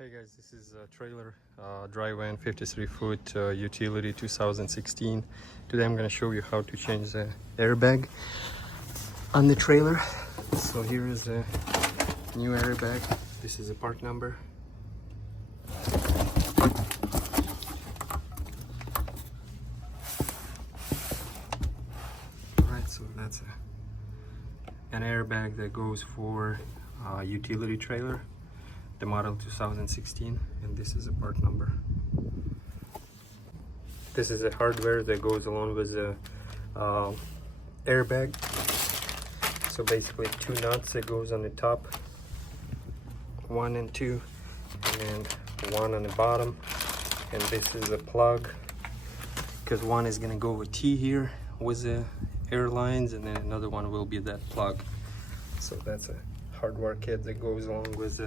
Hey guys, this is a trailer, dry van 53-foot utility 2016. Today I'm going to show you how to change the airbag on the trailer. So here is the new airbag. This is the part number. Alright, so that's an airbag that goes for utility trailer. The model 2016, and this is a part number. This is the hardware that goes along with the airbag. So basically 2 nuts that goes on the top, 1 and 2, and then 1 on the bottom. And this is a plug, because one is gonna go with T here with the airlines, and then another one will be that plug. So that's a hardware kit that goes along with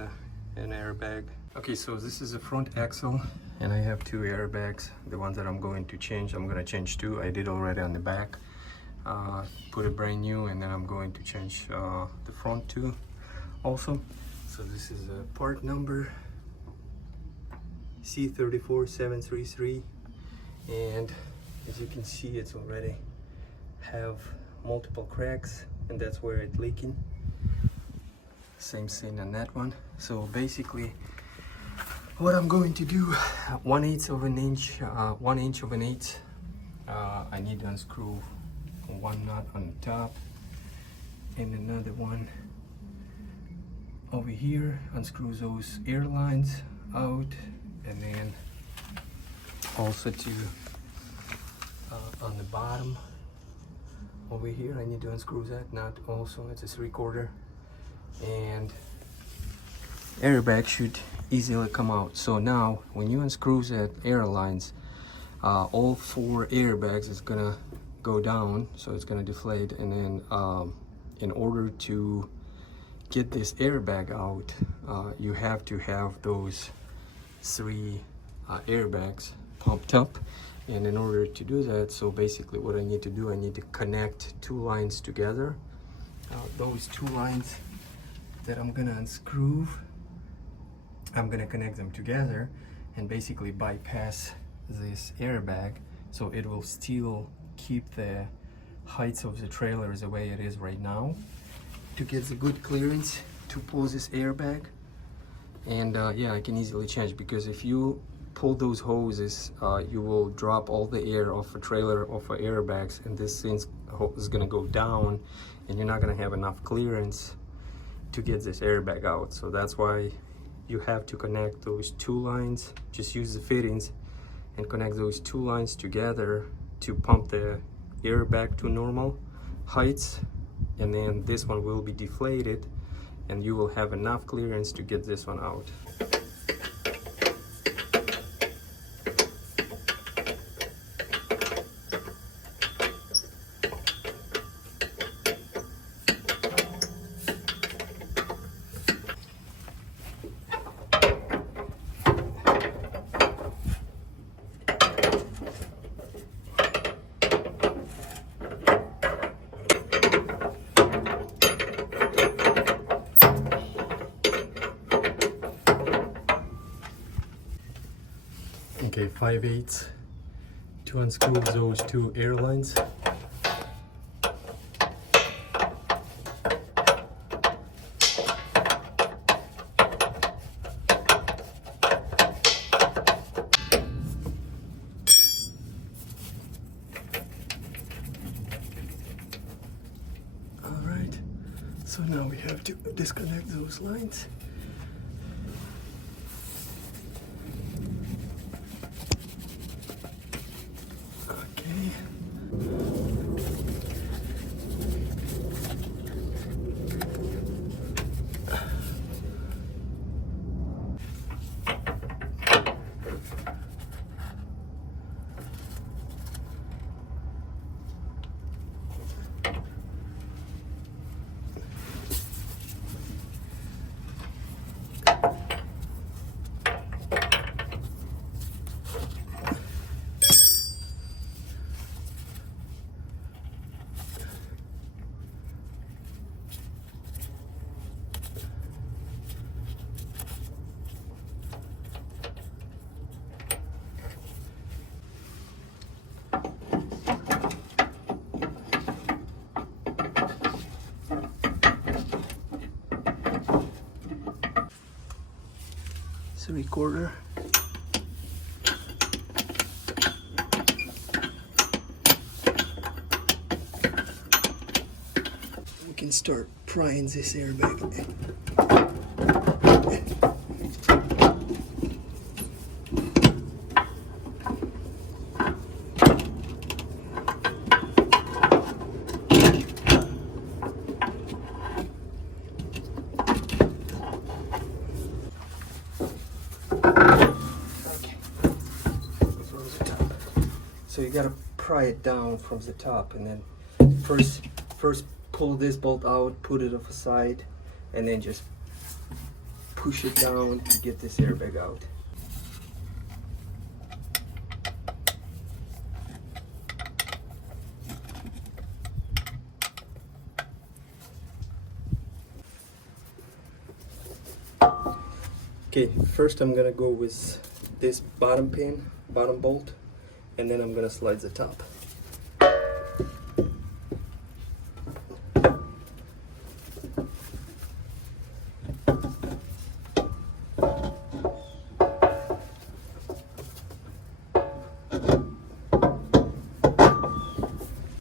an airbag. Okay, so this is the front axle, and I have 2 airbags. The ones that I'm going to change, I'm going to change 2. I did already on the back, put a brand new, and then I'm going to change the front 2 also. So this is a part number C34733, and as you can see, it's already have multiple cracks, and that's where it's leaking. Same thing on that one. So basically what I'm going to do, 1/8 of an inch, 1 inch of an eighth, I need to unscrew 1 nut on the top and another one over here, unscrew those airlines out, and then also to on the bottom over here I need to unscrew that nut also. It's a 3/4, and airbag should easily come out. So now when you unscrew that airlines, all 4 airbags is gonna go down, so it's gonna deflate, and then in order to get this airbag out, you have to have those 3 airbags pumped up. And in order to do that, so basically what I need to do, I need to connect 2 lines together. Those 2 lines that I'm gonna unscrew, I'm gonna connect them together and basically bypass this airbag, so it will still keep the heights of the trailer the way it is right now, to get the good clearance to pull this airbag. And yeah, I can easily change, because if you pull those hoses, you will drop all the air off a trailer, off of airbags, and this thing is gonna go down, and you're not gonna have enough clearance to get this airbag out. So that's why you have to connect those 2 lines. Just use the fittings and connect those 2 lines together to pump the airbag to normal heights, and then this one will be deflated and you will have enough clearance to get this one out. Okay, 5/8 to unscrew those 2 airlines. All right, so now we have to disconnect those lines. It's a recorder. We can start prying this airbag. So you gotta pry it down from the top, and then first pull this bolt out, put it off the side, and then just push it down to get this airbag out. Okay, first I'm gonna go with this bottom pin, bottom bolt, and then I'm gonna slide the top.